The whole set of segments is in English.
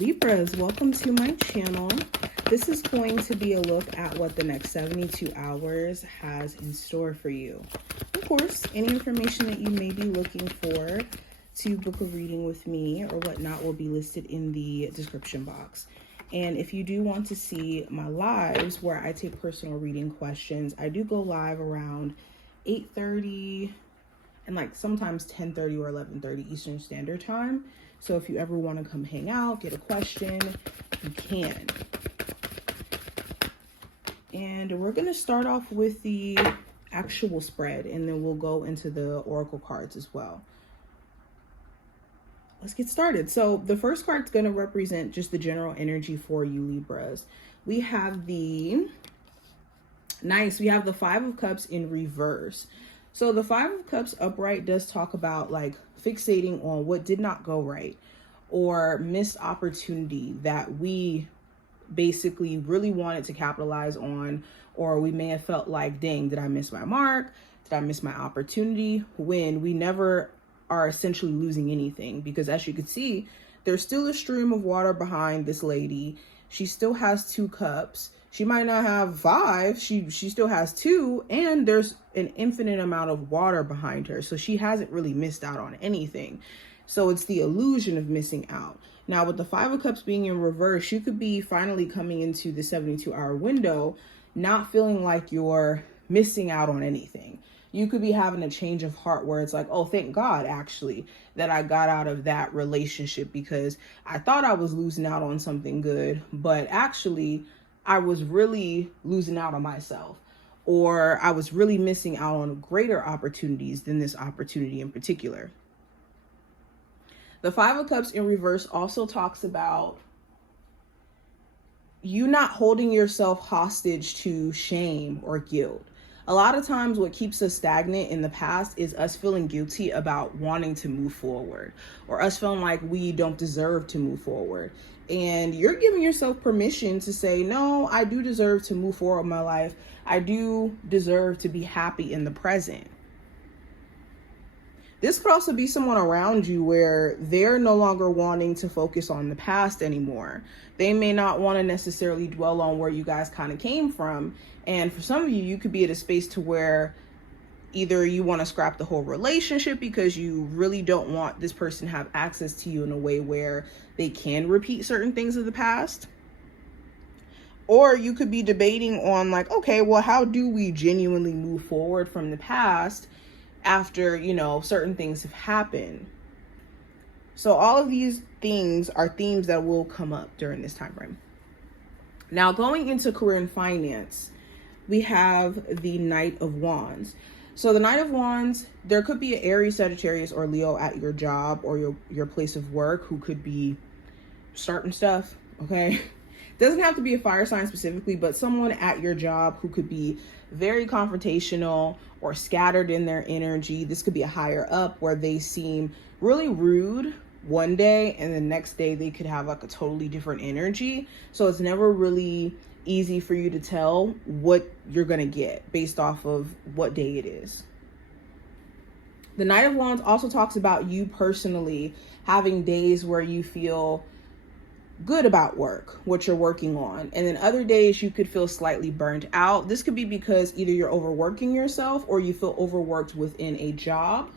Libras, welcome to my channel. This is going to be a look at what the next 72 hours has in store for you. Of course, any information that you may be looking for to book a reading with me or whatnot will be listed in the description box. And if you do want to see my lives where I take personal reading questions, I do go live around 8:30 and like sometimes 10:30 or 11:30 Eastern Standard Time. So if you ever want to come hang out, get a question, you can. And we're going to start off with the actual spread, and then we'll go into the oracle cards as well. Let's get started. So the first card is going to represent just the general energy for you Libras. We have the Five of Cups in reverse. So the Five of Cups upright does talk about like fixating on what did not go right or missed opportunity that we basically really wanted to capitalize on, or we may have felt like, dang, did I miss my mark? Did I miss my opportunity? When we never are essentially losing anything, because as you can see, there's still a stream of water behind this lady. She still has 2 cups. She might not have 5, she still has 2, and there's an infinite amount of water behind her. So she hasn't really missed out on anything. So it's the illusion of missing out. Now with the Five of Cups being in reverse, you could be finally coming into the 72-hour window, not feeling like you're missing out on anything. You could be having a change of heart where it's like, oh, thank God actually that I got out of that relationship, because I thought I was losing out on something good, but actually I was really losing out on myself, or I was really missing out on greater opportunities than this opportunity in particular. The Five of Cups in reverse also talks about you not holding yourself hostage to shame or guilt. A lot of times what keeps us stagnant in the past is us feeling guilty about wanting to move forward, or us feeling like we don't deserve to move forward. And you're giving yourself permission to say, no, I do deserve to move forward in my life. I do deserve to be happy in the present. This could also be someone around you where they're no longer wanting to focus on the past anymore. They may not want to necessarily dwell on where you guys kind of came from. And for some of you, you could be at a space to where either you want to scrap the whole relationship because you really don't want this person to have access to you in a way where they can repeat certain things of the past. Or you could be debating on like, okay, well, how do we genuinely move forward from the past after, certain things have happened? So all of these things are themes that will come up during this time frame. Now, going into career and finance, we have the Knight of Wands. So the Knight of Wands, there could be an Aries, Sagittarius, or Leo at your job or your place of work who could be starting stuff, okay? Doesn't have to be a fire sign specifically, but someone at your job who could be very confrontational or scattered in their energy. This could be a higher up where they seem really rude one day and the next day they could have like a totally different energy. So it's never really easy for you to tell what you're going to get based off of what day it is. The Knight of Wands also talks about you personally having days where you feel good about work, what you're working on. And then other days you could feel slightly burnt out. This could be because either you're overworking yourself or you feel overworked within a job.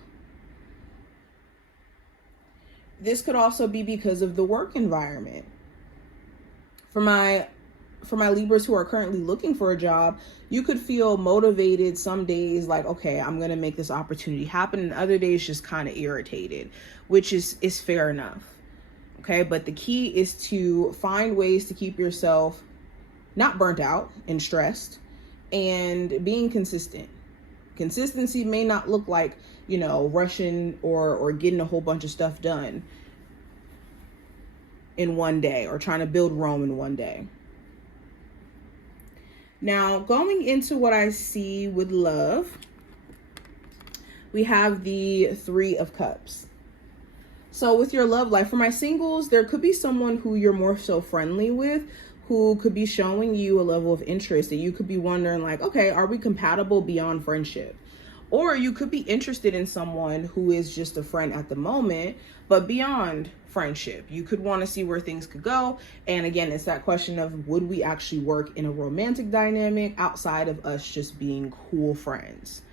This could also be because of the work environment. For my Libras who are currently looking for a job, you could feel motivated some days like, okay, I'm going to make this opportunity happen. And other days just kind of irritated, which is fair enough. Okay, but the key is to find ways to keep yourself not burnt out and stressed and being consistent. Consistency may not look like, rushing or getting a whole bunch of stuff done in one day or trying to build Rome in one day. Now, going into what I see with love, we have the Three of Cups. So with your love life, for my singles, there could be someone who you're more so friendly with, who could be showing you a level of interest that you could be wondering like, okay, are we compatible beyond friendship? Or you could be interested in someone who is just a friend at the moment, but beyond friendship. You could want to see where things could go. And again, it's that question of, would we actually work in a romantic dynamic outside of us just being cool friends?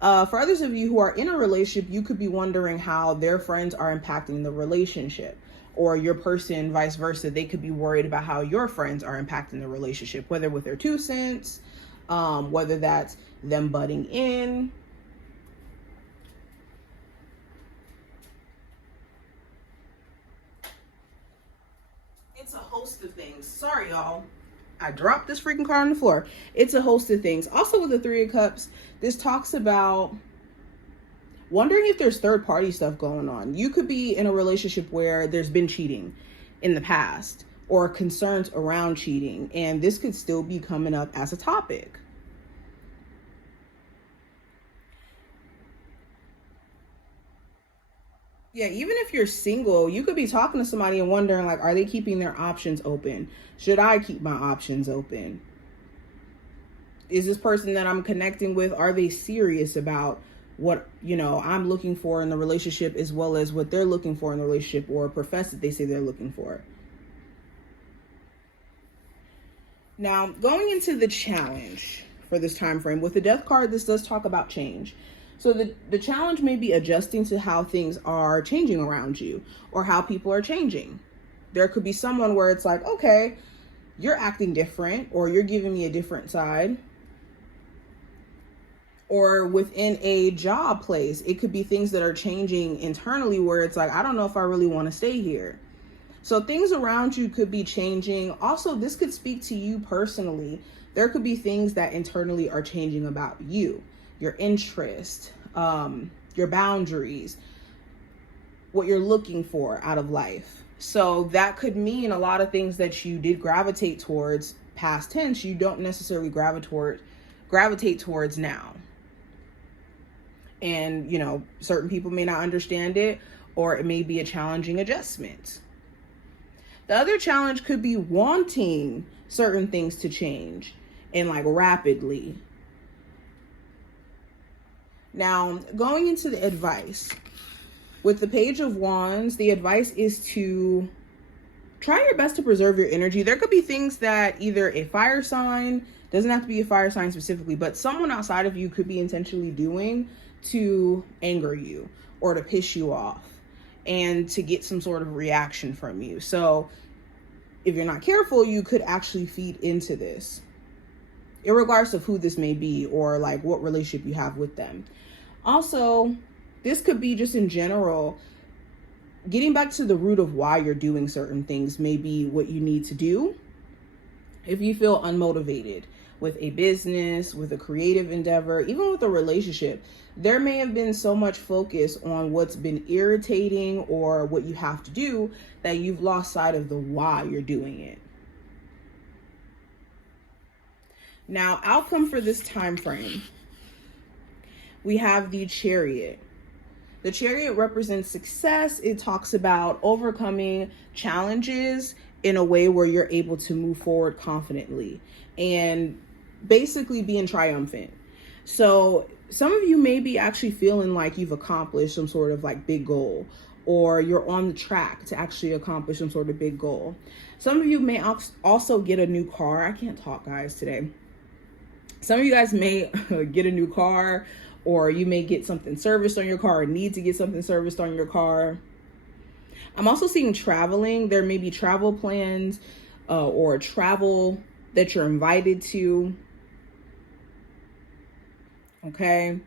For others of you who are in a relationship, you could be wondering how their friends are impacting the relationship, or your person, vice versa. They could be worried about how your friends are impacting the relationship, whether with their 2 cents, whether that's them butting in. It's a host of things. Sorry, y'all. I dropped this freaking card on the floor. It's a host of things. Also with the 3 of Cups, this talks about wondering if there's third party stuff going on. You could be in a relationship where there's been cheating in the past or concerns around cheating, and this could still be coming up as a topic. Yeah, even if you're single, you could be talking to somebody and wondering, like, are they keeping their options open? Should I keep my options open? Is this person that I'm connecting with, are they serious about what, I'm looking for in the relationship, as well as what they're looking for in the relationship, or profess that they say they're looking for? Now, going into the challenge for this time frame, with the Death card, this does talk about change. So the challenge may be adjusting to how things are changing around you, or how people are changing. There could be someone where it's like, okay, you're acting different, or you're giving me a different side. Or within a job place, it could be things that are changing internally where it's like, I don't know if I really want to stay here. So things around you could be changing. Also, this could speak to you personally. There could be things that internally are changing about you, your interest, your boundaries, what you're looking for out of life. So that could mean a lot of things that you did gravitate towards past tense, you don't necessarily gravitate towards now. And, certain people may not understand it, or it may be a challenging adjustment. The other challenge could be wanting certain things to change and rapidly. Now, going into the advice, with the Page of Wands, the advice is to try your best to preserve your energy. There could be things that either a fire sign, doesn't have to be a fire sign specifically, but someone outside of you could be intentionally doing to anger you or to piss you off and to get some sort of reaction from you. So if you're not careful, you could actually feed into this, irregardless of who this may be or what relationship you have with them. Also, this could be just in general, getting back to the root of why you're doing certain things may be what you need to do. If you feel unmotivated with a business, with a creative endeavor, even with a relationship, there may have been so much focus on what's been irritating or what you have to do that you've lost sight of the why you're doing it. Now, outcome for this time frame, we have the Chariot. The Chariot represents success. It talks about overcoming challenges in a way where you're able to move forward confidently and basically being triumphant. So some of you may be actually feeling like you've accomplished some sort of big goal, or you're on the track to actually accomplish some sort of big goal. Some of you may also get a new car. I can't talk, guys, today. Some of you guys may get a new car, or you may get something serviced on your car, or need to get something serviced on your car. I'm also seeing traveling. There may be travel plans or travel that you're invited to. Okay.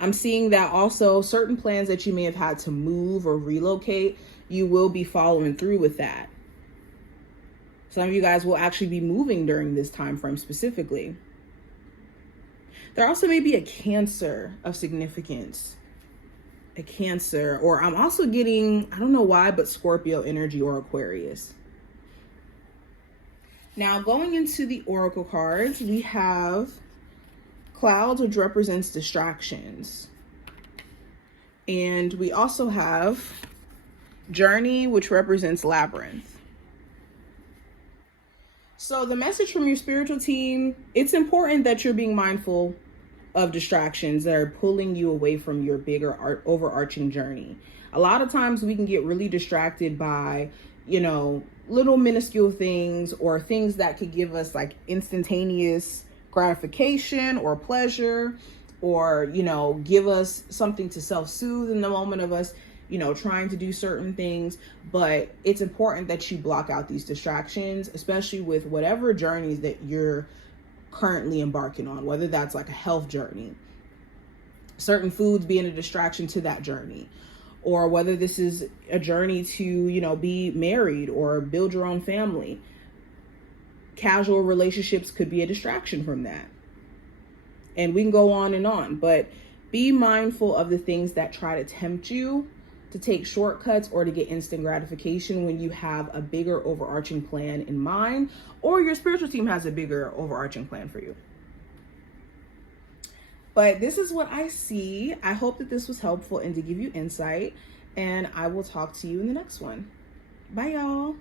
I'm seeing that also certain plans that you may have had to move or relocate, you will be following through with that. Some of you guys will actually be moving during this time frame specifically. There also may be a Cancer of significance. A Cancer, or I'm also getting, I don't know why, but Scorpio energy or Aquarius. Now, going into the Oracle cards, we have Clouds, which represents distractions. And we also have Journey, which represents Labyrinth. So the message from your spiritual team, it's important that you're being mindful of distractions that are pulling you away from your bigger overarching journey. A lot of times we can get really distracted by, little minuscule things or things that could give us like instantaneous gratification or pleasure, or, give us something to self-soothe in the moment of us, trying to do certain things. But it's important that you block out these distractions, especially with whatever journeys that you're currently embarking on, whether that's like a health journey, certain foods being a distraction to that journey, or whether this is a journey to, be married or build your own family. Casual relationships could be a distraction from that. And we can go on and on, but be mindful of the things that try to tempt you to take shortcuts or to get instant gratification when you have a bigger overarching plan in mind, or your spiritual team has a bigger overarching plan for you. But this is what I see. I hope that this was helpful and to give you insight, and I will talk to you in the next one. Bye, y'all.